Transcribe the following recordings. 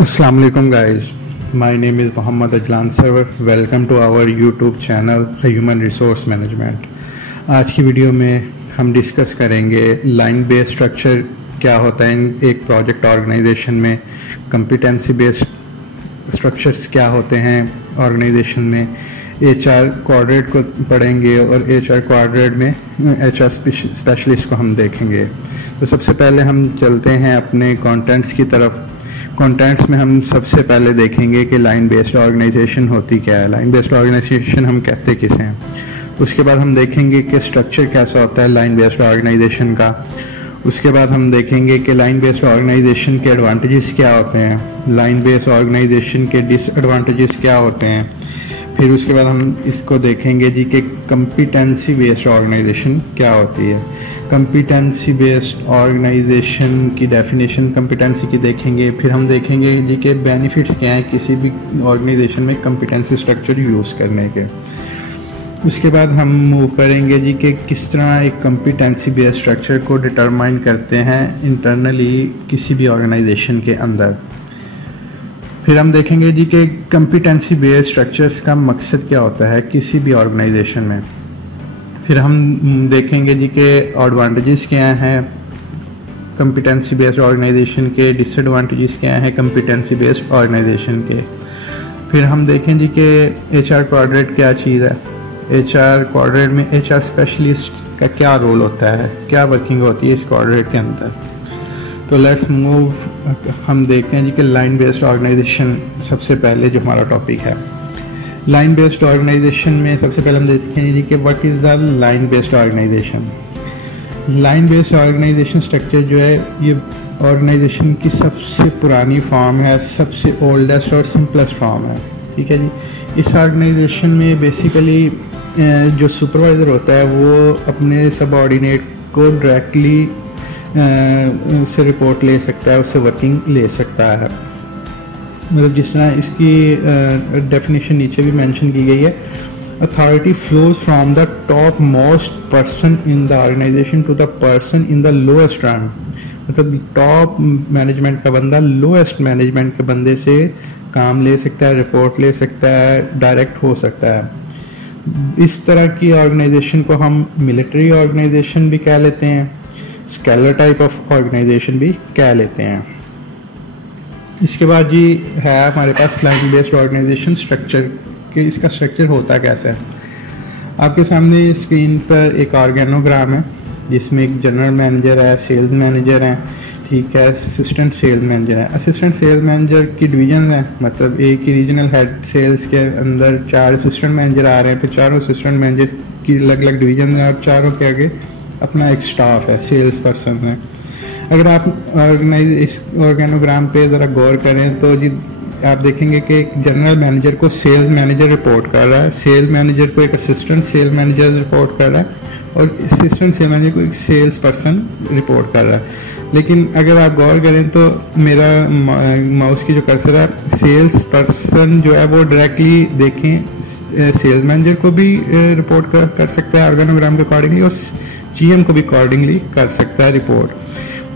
Assalamu alaikum guys, my name is Muhammad Ajlan Sarwar. Welcome to our YouTube channel Human Resource Management. आज की video में हम discuss करेंगे line based structure क्या होता है एक प्रोजेक्ट ऑर्गेनाइजेशन में, कम्पिटेंसी बेस्ड स्ट्रक्चर्स क्या होते हैं ऑर्गेनाइजेशन में, HR क्वाड्रेंट को पढ़ेंगे और HR क्वाड्रेंट में HR स्पेशलिस्ट को हम देखेंगे। तो सबसे पहले हम चलते हैं अपने कंटेंट्स की तरफ। कंटेंट्स में हम सबसे पहले देखेंगे कि लाइन बेस्ड ऑर्गेनाइजेशन होती क्या है, लाइन बेस्ड ऑर्गेनाइजेशन हम कहते किसे हैं। उसके बाद हम देखेंगे कि स्ट्रक्चर कैसा होता है लाइन बेस्ड ऑर्गेनाइजेशन का। उसके बाद हम देखेंगे कि लाइन बेस्ड ऑर्गेनाइजेशन के एडवांटेजेस क्या होते हैं, लाइन बेस्ड ऑर्गेनाइजेशन के डिसएडवांटेजेस क्या होते हैं। फिर उसके बाद हम इसको देखेंगे जी कि कम्पिटेंसी बेस्ड ऑर्गेनाइजेशन क्या होती है। कम्पिटेंसी बेस्ड ऑर्गेनाइजेशन की डेफिनेशन कम्पिटेंसी की देखेंगे। फिर हम देखेंगे जी के बेनिफिट्स क्या हैं किसी भी ऑर्गेनाइजेशन में कम्पिटेंसी स्ट्रक्चर यूज़ करने के। उसके बाद हम मूव करेंगे जी कि किस तरह एक कम्पिटेंसी बेस्ड स्ट्रक्चर को डिटरमाइन करते हैं इंटरनली किसी भी ऑर्गेनाइजेशन के अंदर। फिर हम देखेंगे जी कि कम्पिटेंसी बेस्ड स्ट्रक्चर्स का मकसद क्या होता है किसी भी ऑर्गेनाइजेशन में। फिर हम देखेंगे जी के एडवांटेजेस क्या हैं कम्पिटेंसी बेस्ड ऑर्गेनाइजेशन के, डिसएडवांटेजेस क्या हैं कम्पिटेंसी बेस्ड ऑर्गेनाइजेशन के। फिर हम देखें जी कि HR क्वाड्रेंट क्या चीज़ है, HR क्वाड्रेंट में HR स्पेशलिस्ट का क्या रोल होता है, क्या वर्किंग होती है इस क्वाड्रेंट के अंदर। तो लेट्स मूव, हम देखते हैं जी कि लाइन बेस्ड ऑर्गेनाइजेशन सबसे पहले जो हमारा टॉपिक है। लाइन बेस्ड ऑर्गेनाइजेशन में सबसे पहले हम देखेंगे जी कि what is the line based organisation. Line based organisation structure जो है ये ऑर्गेनाइजेशन की सबसे पुरानी फॉर्म है, सबसे ओल्डेस्ट और सिंपलेस्ट फॉर्म है। ठीक है जी। इस ऑर्गेनाइजेशन में बेसिकली जो सुपरवाइज़र होता है वो अपने सबऑर्डिनेट को डायरेक्टली से रिपोर्ट ले सकता है, उससे वर्किंग ले सकता है। मतलब जिस तरह इसकी डेफिनेशन नीचे भी मेंशन की गई है, authority flows from the top most person in the organisation to the person in the lowest rank. मतलब टॉप मैनेजमेंट का बंदा लोएस्ट मैनेजमेंट के बंदे से काम ले सकता है, रिपोर्ट ले सकता है, डायरेक्ट हो सकता है। इस तरह की ऑर्गेनाइजेशन को हम मिलिट्री ऑर्गेनाइजेशन भी कह लेते हैं, स्केलर टाइप ऑफ ऑर्गेनाइजेशन भी कह लेते हैं। इसके बाद जी है हमारे पास लाइन बेस्ड ऑर्गेनाइजेशन स्ट्रक्चर के, इसका स्ट्रक्चर होता कैसा है। आपके सामने स्क्रीन पर एक ऑर्गेनोग्राम है जिसमें एक जनरल मैनेजर है, सेल्स मैनेजर है, ठीक है, असिस्टेंट सेल्स मैनेजर है। असिस्टेंट सेल्स मैनेजर की डिवीजन है, मतलब एक ही रीजनल हेड सेल्स के अंदर 4 असिस्टेंट मैनेजर आ रहे हैं, फिर चारों असिस्टेंट मैनेजर की अलग अलग डिवीजन है और चारों के आगे अपना एक स्टाफ है, सेल्स पर्सन है। अगर आप इस ऑर्गेनोग्राम पे ज़रा गौर करें तो जी आप देखेंगे कि एक जनरल मैनेजर को सेल्स मैनेजर रिपोर्ट कर रहा है, सेल्स मैनेजर को एक असिस्टेंट सेल्स मैनेजर रिपोर्ट कर रहा है और असिस्टेंट सेल्स मैनेजर को एक सेल्स पर्सन रिपोर्ट कर रहा है। लेकिन अगर आप गौर करें तो मेरा माउस की जो कर्सर है, सेल्स पर्सन जो है वो डायरेक्टली देखें सेल्स मैनेजर को भी रिपोर्ट कर सकता है ऑर्गेनोग्राम के अकॉर्डिंगली और GM को भी अकॉर्डिंगली कर सकता है रिपोर्ट।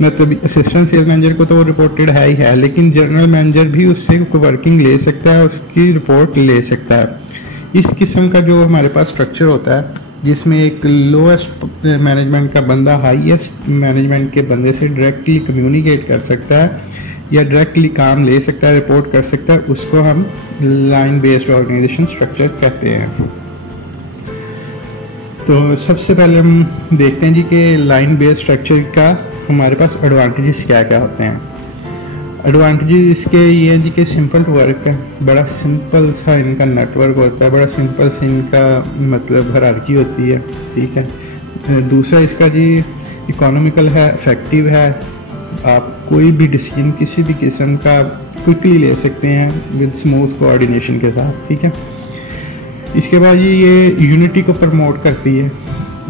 मतलब असिस्टेंट सेल्स मैनेजर को तो वो रिपोर्टेड है ही है, लेकिन जनरल मैनेजर भी उससे वर्किंग ले सकता है, उसकी रिपोर्ट ले सकता है। इस किस्म का जो हमारे पास स्ट्रक्चर होता है जिसमें एक लोएस्ट मैनेजमेंट का बंदा हाईएस्ट मैनेजमेंट के बंदे से डायरेक्टली कम्युनिकेट कर सकता है या डायरेक्टली काम ले सकता है, रिपोर्ट कर सकता है, उसको हम लाइन बेस्ड ऑर्गेनाइजेशन स्ट्रक्चर कहते हैं। तो सबसे पहले हम देखते हैं जी कि लाइन बेस्ड स्ट्रक्चर का हमारे पास एडवांटेजेस क्या क्या होते हैं। एडवांटेजेस इसके ये हैं जी कि सिंपल वर्क है, बड़ा सिंपल सा इनका नेटवर्क होता है, बड़ा सिंपल सा इनका मतलब हायरार्की होती है। ठीक है। दूसरा इसका जी इकोनॉमिकल है, इफेक्टिव है, आप कोई भी डिसीजन किसी भी किस्म का क्विकली ले सकते हैं विद स्मूथ कोऑर्डिनेशन के साथ। ठीक है। इसके बाद ये यूनिटी को प्रमोट करती है,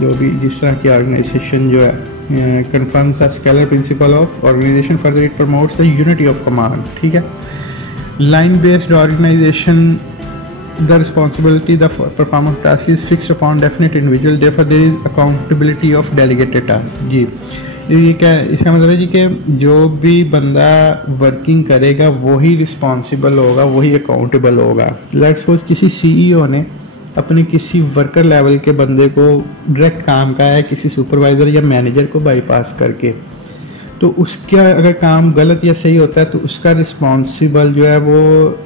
जो भी जिस तरह की ऑर्गेनाइजेशन जो है confirms the scalar principle of organization, further it promotes the unity of command। ठीक है। line based organization, the responsibility the performance task is fixed upon definite individual, therefore there is accountability of delegated task। जी ये क्या है, इसका मतलब है जी कि जो भी बंदा वर्किंग करेगा वही रिस्पॉन्सिबल होगा, वही अकाउंटेबल होगा। लेट्स सपोज किसी सीईओ ने अपने किसी वर्कर लेवल के बंदे को डायरेक्ट काम का है किसी सुपरवाइजर या मैनेजर को बाईपास करके, तो उसका अगर काम गलत या सही होता है तो उसका रिस्पॉन्सिबल जो है वो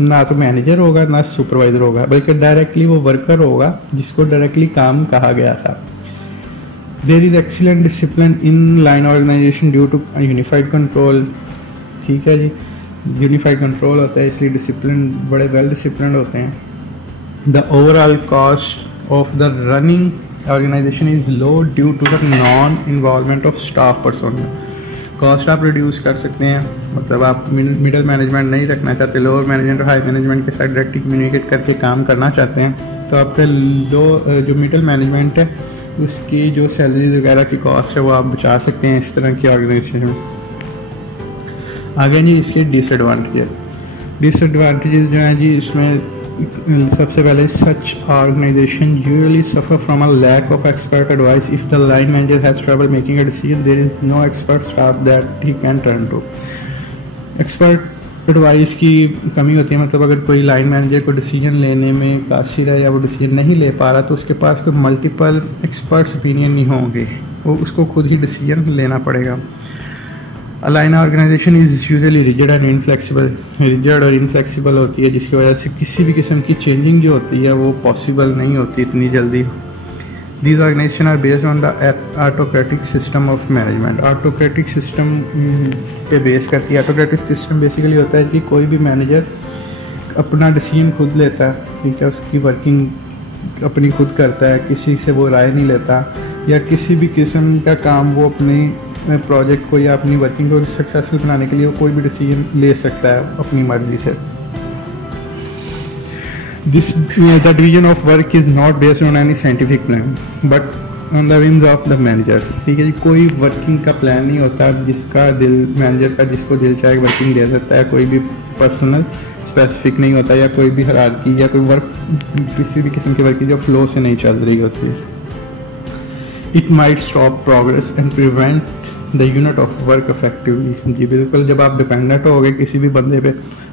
ना तो मैनेजर होगा ना सुपरवाइजर होगा, बल्कि डायरेक्टली वो वर्कर होगा जिसको डायरेक्टली काम कहा गया था। There is excellent discipline in line organisation due to unified control. ठीक है जी, यूनिफाइड कंट्रोल होता है इसलिए डिसिप्लिन, बड़े वेल डिसिप्लिन होते हैं। The overall cost of the running organisation is low due to the non involvement of staff person. Cost आप reduce कर सकते हैं, मतलब आप मिडल मैनेजमेंट नहीं रखना चाहते, लोअर मैनेजमेंट और हाई मैनेजमेंट के साथ डायरेक्ट कम्युनिकेट करके काम करना चाहते हैं, तो आपका जो मिडल मैनेजमेंट है उसकी जो सैलरीज वगैरह की कॉस्ट है वो आप बचा सकते हैं इस तरह की ऑर्गेनाइजेशन में। आगे जी इसके डिसएडवांटेजेस जो हैं जी, इसमें सबसे पहले such organisation usually suffer from a lack of expert advice. If the line manager has trouble making a decision there is no expert staff that he can turn to. Expert advice की कमी होती है, मतलब अगर कोई line manager को decision लेने में कासिर है या वो डिसीजन नहीं ले पा रहा तो उसके पास कोई मल्टीपल एक्सपर्ट्स ओपिनियन नहीं होंगे, वो उसको खुद ही डिसीजन लेना पड़ेगा। A line organization is usually rigid and inflexible। Rigid और इनफ्लेक्सिबल होती है जिसकी वजह से किसी भी किस्म की चेंजिंग जो होती है वो पॉसिबल नहीं होती इतनी जल्दी। These organizations are based on the autocratic system of management। autocratic system पे बेस करती है। autocratic system बेसिकली होता है कि कोई भी मैनेजर अपना डिसीजन खुद लेता है, ठीक है, उसकी वर्किंग अपनी खुद करता है, किसी से वो राय नहीं लेता, या किसी भी किस्म का काम वो अपनी प्रोजेक्ट को या अपनी वर्किंग को सक्सेसफुल बनाने के लिए वो कोई भी डिसीजन ले सकता है अपनी मर्जी से। The division of work is not based on any scientific plan but on the whims of the managers. ठीक है जी, कोई वर्किंग का प्लान नहीं होता जिसका दिल मैनेजर का जिसको दिल चाहे वर्किंग दे सकता है, कोई भी पर्सनल स्पेसिफिक नहीं होता, या कोई भी हायरार्की या कोई वर्क किसी भी किस्म की वर्किंग जो फ्लो से नहीं चल रही होती है। It might stop progress and prevent the unit of work effectively. जी बिल्कुल, जब आप डिपेंडेंट हो गए किसी भी बंदे पे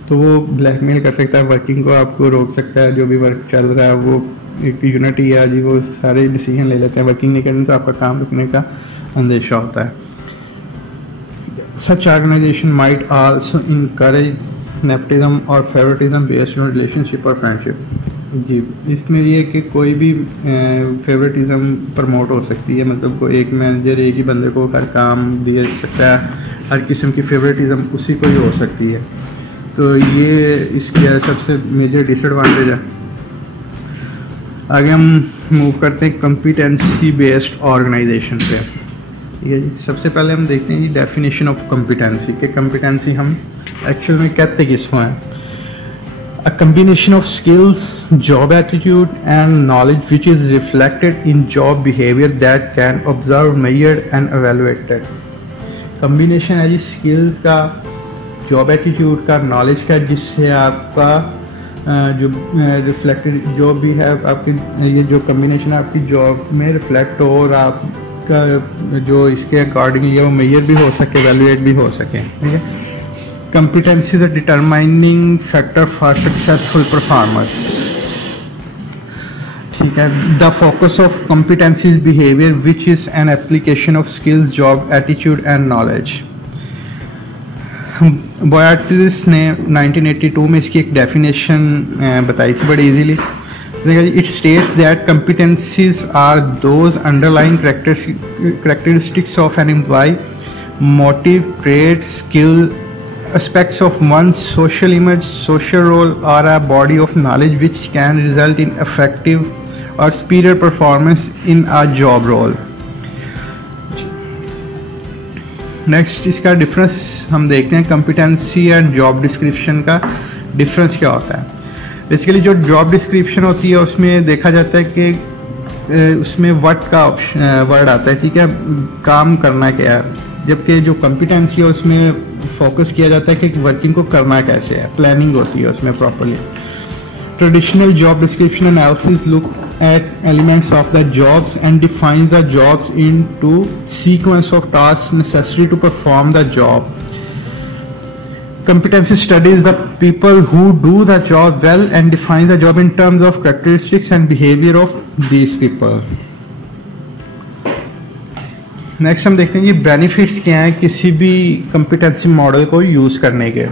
तो वो ब्लैकमेल कर सकता है, वर्किंग को आपको रोक सकता है, जो भी वर्क चल रहा है वो एक यूनिट ही है जी, वो सारे डिसीजन ले लेते हैं, वर्किंग नहीं करने तो आपका काम रुकने का अंदेशा होता है। Such organisation might also encourage nepotism और फेवरेटिज्म बेस्ड ऑन रिलेशनशिप और फ्रेंडशिप। जी, इसमें ये कि कोई भी फेवरेटिज्म प्रमोट हो सकती है, मतलब कोई एक मैनेजर एक ही बंदे को हर काम दिया जा सकता है, हर किस्म की फेवरेटिज्म उसी को ही हो सकती है, तो ये इसकी सबसे मेजर डिसएडवांटेज है। आगे हम मूव करते हैं कॉम्पिटेंसी बेस्ड ऑर्गेनाइजेशन पे। ये सबसे पहले हम देखते हैं डेफिनेशन ऑफ कॉम्पिटेंसी कि कॉम्पिटेंसी हम एक्चुअल में कहते किसको हैं। A combination of skills, job attitude and knowledge which is reflected in job behavior that can observe, measured and evaluated। combination है जी skills का, job attitude का, knowledge का, जिससे आपका जो रिफ्लेक्टेड जो भी है आपकी ये जो combination आपकी जॉब में रिफ्लेक्ट हो और आपका जो इसके अकॉर्डिंग ये वो मेजर भी हो सके, evaluate भी हो सके। ठीक है, competency is a determining factor for successful performance। ठीक है, the focus of competency is behavior which is an application of skills, job, attitude and knowledge। बोयार्टिस ने 1982 में इसकी एक डेफिनेशन बताई थी बड़ी easily. It states that competencies are those underlying characteristics of an employee, motive, trait, skill, aspects of one's social image, social role or a body of knowledge which can result in effective or superior performance in a job role। Next इसका difference हम देखते हैं, competency and job description का difference क्या होता है। Basically जो job description होती है उसमें देखा जाता है कि उसमें व्हाट का ऑप्शन वर्ड आता है, ठीक है, काम करना क्या है, जबकि जो कॉम्पिटेंसी है उसमें फोकस किया जाता है कि वर्किंग को करना कैसे है, प्लानिंग होती है उसमें properly. Traditional job description analysis look at elements of the jobs and defines the jobs into sequence of tasks necessary to perform the job. Competency studies the people who do the job well and defines the job in terms of characteristics and behavior of these people. Next हम देखते हैं कि benefits क्या हैं किसी भी competency model को use करने के।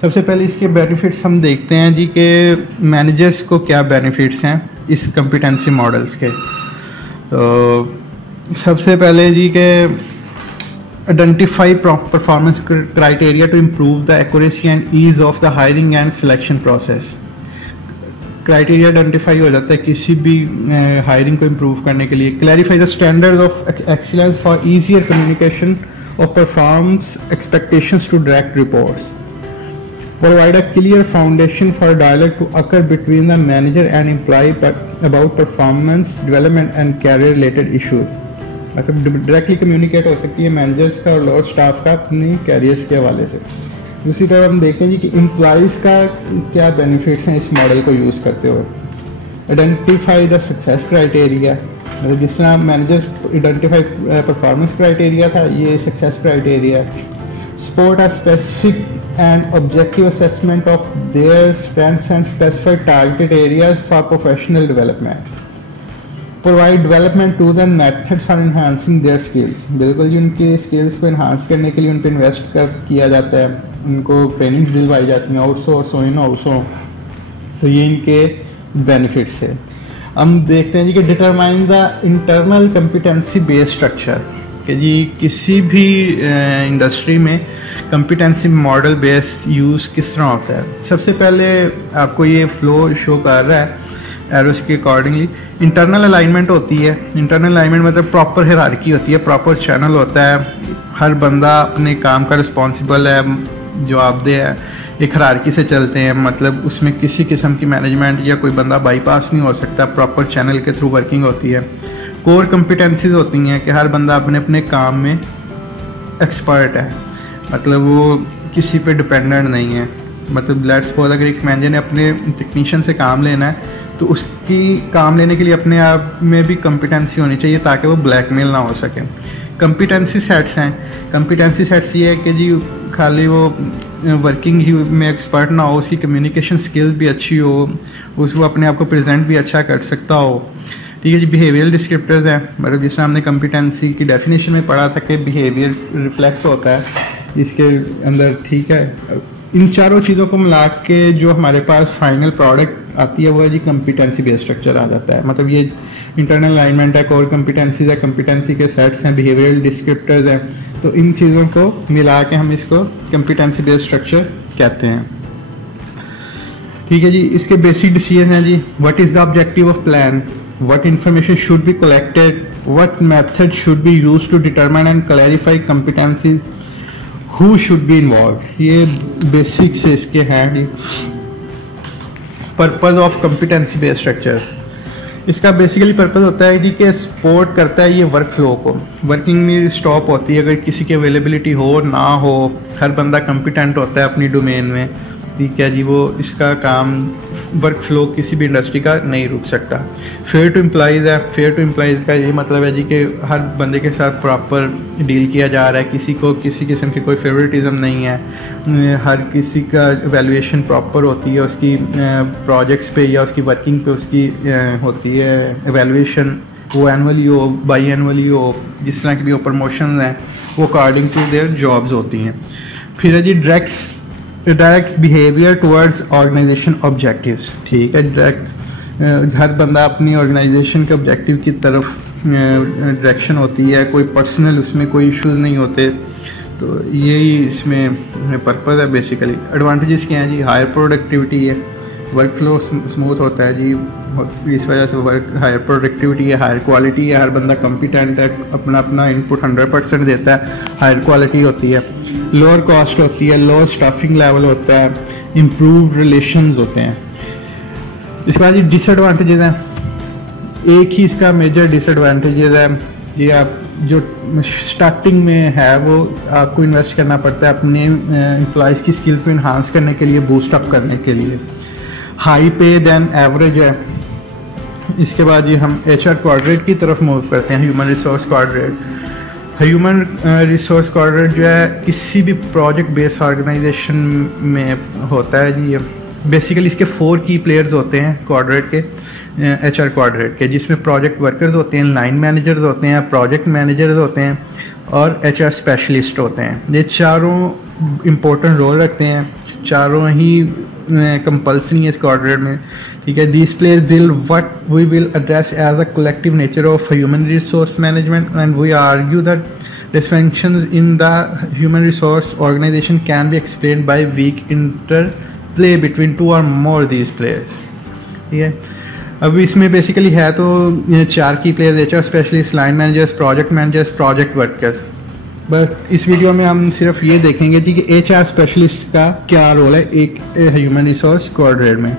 सबसे पहले इसके बेनिफिट्स हम देखते हैं जी कि मैनेजर्स को क्या बेनिफिट्स हैं इस कम्पिटेंसी मॉडल्स के। तो सबसे पहले जी के identify performance criteria to improve the accuracy and ease of the hiring and selection process. Criteria identify हो जाता है किसी भी हायरिंग को इम्प्रूव करने के लिए। Clarify the standards of excellence for easier communication of performance expectations to direct reports. Provide a clear foundation for dialogue to occur between the manager and employee about performance, development and career related issues. मतलब directly communicate हो सकती है managers का और staff का अपनी carriers के हवाले से। दूसरी तरफ हम देखते हैं जी कि एम्प्लॉयज़ का क्या बेनिफिट्स हैं इस मॉडल को यूज़ करते हुए। आइडेंटिफाई द सक्सेस क्राइटेरिया, मतलब जिस तरह मैनेजर्स आइडेंटिफाई परफॉर्मेंस क्राइटेरिया था, ये success criteria. Support a specific and objective assessment of their strengths and specify targeted areas for professional development. Provide development to the methods for enhancing their skills. बिल्कुल जी उनकी skills को enhance करने के लिए उन पर इन्वेस्ट किया जाता है, उनको ट्रेनिंग्स दिलवाई जाती हैं आउटसोर्स हो इन हाउस हो। तो ये इनके बेनिफिट्स है। हम देखते हैं जी कि determine the internal competency based structure, कि जी किसी भी इंडस्ट्री में कम्पिटेंसी मॉडल बेस यूज़ किस तरह होता है। सबसे पहले आपको ये फ्लो शो कर रहा है एरोस के अकॉर्डिंगली। इंटरनल अलाइनमेंट होती है। इंटरनल अलाइनमेंट मतलब प्रॉपर हायरार्की होती है, प्रॉपर चैनल होता है, हर बंदा अपने काम का रिस्पॉन्सिबल है, जवाबदेह है, एक हायरार्की से चलते हैं, मतलब उसमें किसी किस्म की मैनेजमेंट या कोई बंदा बाईपास नहीं हो सकता, प्रॉपर चैनल के थ्रू वर्किंग होती है। कोर कम्पिटेंसीज होती हैं कि हर बंदा अपने अपने काम में एक्सपर्ट है, मतलब वो किसी पे डिपेंडेंट नहीं है। मतलब लेट्स सपोज अगर एक मैनेजर ने अपने टेक्नीशियन से काम लेना है तो उसकी काम लेने के लिए अपने आप में भी कम्पिटेंसी होनी चाहिए ताकि वो ब्लैकमेल ना हो सके। कम्पिटेंसी सेट्स हैं। कम्पिटेंसी सेट्स ये है कि जी खाली वो वर्किंग ही में एक्सपर्ट ना हो, उसकी कम्युनिकेशन स्किल्स भी अच्छी हो, उसको अपने आप को प्रेजेंट भी अच्छा कर सकता हो। ठीक है जी। बिहेवियरल डिस्क्रिप्टर्स हैं, मतलब जिसमें हमने कम्पिटेंसी की डेफिनेशन में पढ़ा था कि बिहेवियर रिफ्लेक्ट होता है इसके अंदर। ठीक है। इन चारों चीज़ों को मिला के जो हमारे पास फाइनल प्रोडक्ट आती है वो है जी कम्पिटेंसी बेस्ड स्ट्रक्चर आ जाता है। मतलब ये इंटरनल अलाइनमेंट है, कोर कम्पिटेंसीज है, कम्पिटेंसी के सेट्स हैं, बिहेवियरल डिस्क्रिप्टर्स हैं, तो इन चीज़ों को मिला के हम इसको कम्पिटेंसी बेस्ड स्ट्रक्चर कहते हैं। ठीक है जी। इसके बेसिक डिसीजन हैं जी, what is the objective of plan, what information should be collected, what method should be used to determine and clarify competencies, who should be involved। ये बेसिक्स इसके हैं। Purpose of competency based structure, इसका basically purpose होता है जी कि support करता है ये वर्क फ्लो को। वर्किंग नहीं स्टॉप होती है अगर किसी की अवेलेबिलिटी हो ना हो, हर बंदा कम्पिटेंट होता है अपनी डोमेन में। ठीक है जी। वो इसका काम वर्क फ्लो किसी भी इंडस्ट्री का नहीं रुक सकता। फेयर टू एम्प्लॉइज़ है। फेयर टू एम्प्लॉइज़ का ये मतलब है जी कि हर बंदे के साथ प्रॉपर डील किया जा रहा है, किसी को किसी किस्म की कोई फेवरेटिज्म नहीं है, हर किसी का वैल्यूएशन प्रॉपर होती है, उसकी प्रोजेक्ट्स पे या उसकी वर्किंग पे उसकी होती है एवेल्यूएशन, वो एनुअली हो बाई एनुअली हो, जिस तरह की भी वो प्रमोशन हैं वो अकॉर्डिंग टू देयर जॉब्स होती हैं। फिर है जी direct behaviour towards organisation objectives. ठीक है। डायरेक्ट हर बंदा अपनी ऑर्गेनाइजेशन के ऑब्जेक्टिव की तरफ डायरेक्शन होती है, कोई पर्सनल उसमें कोई इश्यूज नहीं होते। तो यही इसमें पर्पस है बेसिकली। एडवांटेजेस क्या हैं जी, हायर प्रोडक्टिविटी है, वर्क फ्लो स्मूथ होता है जी, इस वजह से वर्क हायर प्रोडक्टिविटी है, हायर क्वालिटी है, हर बंदा कॉम्पिटेंट है, अपना अपना इनपुट 100% देता है, हायर क्वालिटी होती है, लोअर कॉस्ट होती है, लो स्टाफिंग लेवल होता है, इम्प्रूव्ड रिलेशंस होते हैं। इसके बाद ये डिसएडवांटेजेस हैं। एक ही इसका मेजर डिसएडवांटेजेस है ये, आप जो स्टार्टिंग में है वो आपको इन्वेस्ट करना पड़ता है अपने एम्प्लॉयज़ की स्किल को इन्हांस करने के लिए, बूस्ट अप करने के लिए। हाई पे देन एवरेज है। इसके बाद ये हम HR क्वाड्रेंट की तरफ मूव करते हैं, human resource quadrant. Human resource quadrant जो है किसी भी प्रोजेक्ट बेस्ड ऑर्गेनाइजेशन में होता है जी। ये बेसिकली इसके 4 की प्लेयर्स होते हैं क्वाड्रेंट के, HR क्वाड्रेंट के, जिसमें प्रोजेक्ट वर्कर्स होते हैं, लाइन मैनेजर्स होते हैं, प्रोजेक्ट मैनेजर्स होते हैं और HR स्पेशलिस्ट होते हैं। ये चारों इम्पोर्टेंट रोल रखते हैं, चारों ही कंपल्सरी है इस क्वाड्रेंट में, ठीक है। This players will what we will address as a collective nature of human resource management and we argue that dysfunctions in the human resource organization can be explained by weak interplay between 2 or more these players, ठीक है। अब इसमें basically है तो 4 की players, HR specialist, line managers, project managers, project workers. बस इस video में हम सिर्फ ये देखेंगे कि HR स्पेशलिस्ट का क्या रोल है एक ह्यूमन रिसोर्स क्वाड्रेंट में।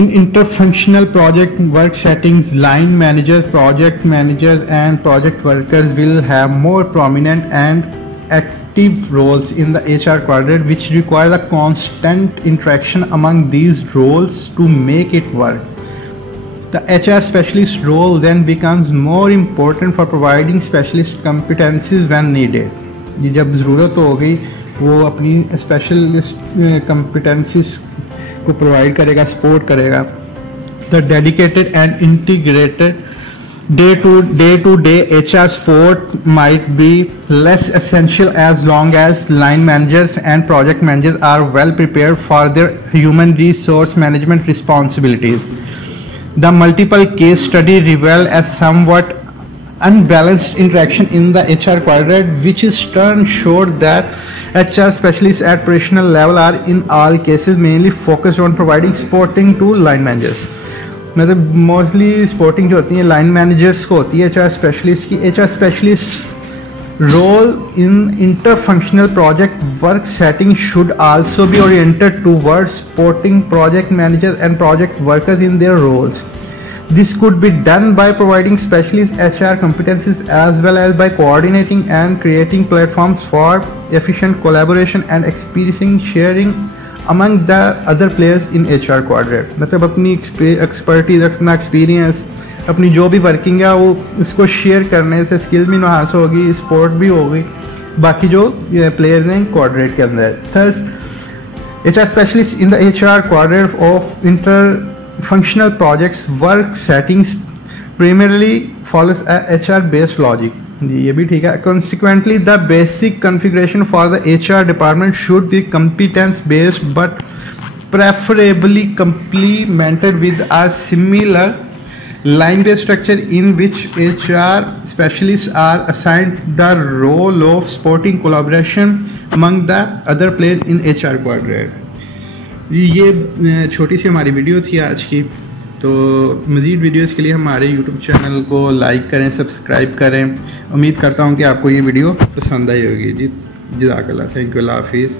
In interfunctional project work settings, line managers, project managers and project workers will have more prominent and active roles in the HR quadrant, which require the constant interaction among these roles to make it work. The HR specialist role then becomes more important for providing specialist competencies when needed. ये जब ज़रूरत हो गई वो अपनी specialist competencies को provide करेगा, support करेगा। The dedicated and integrated day to day HR support might be less essential as long as line managers and project managers are well prepared for their human resource management responsibilities. The multiple case study revealed a somewhat unbalanced interaction in the HR quadrant, which is turn showed that HR specialists at operational level are in all cases mainly focused on providing supporting to line managers. मतलब mostly supporting जो होती है line managers को होती है HR specialist की। HR specialist role in interfunctional project work setting should also be oriented towards supporting project managers and project workers in their roles. This could be done by providing specialist HR competencies as well as by coordinating and creating platforms for efficient collaboration and experience sharing among the other players in HR quadrant. मतलब अपनी expertise, अपना experience, अपनी जो भी working है वो उसको share करने से स्किल्स भी इनहांस होगी, सपोर्ट भी होगी बाकी जो प्लेयर्स हैं क्वाड्रेंट के अंदर. Thus, HR specialist in the HR quadrant of interfunctional projects work settings primarily follows a HR based logic. ये भी ठीक है. Consequently, the basic configuration for the HR department should be competence based but preferably complemented with a similar line based structure in which HR specialists are assigned the role of supporting collaboration among the other players in HR quadrant. ये छोटी सी हमारी video थी आज की. तो मज़ीद videos के लिए हमारे YouTube चैनल को लाइक करें, सब्सक्राइब करें. उम्मीद करता हूँ कि आपको ये वीडियो पसंद आई होगी. जी जज़ाकल्लाह, थैंक यू, अल्लाह हाफिज़.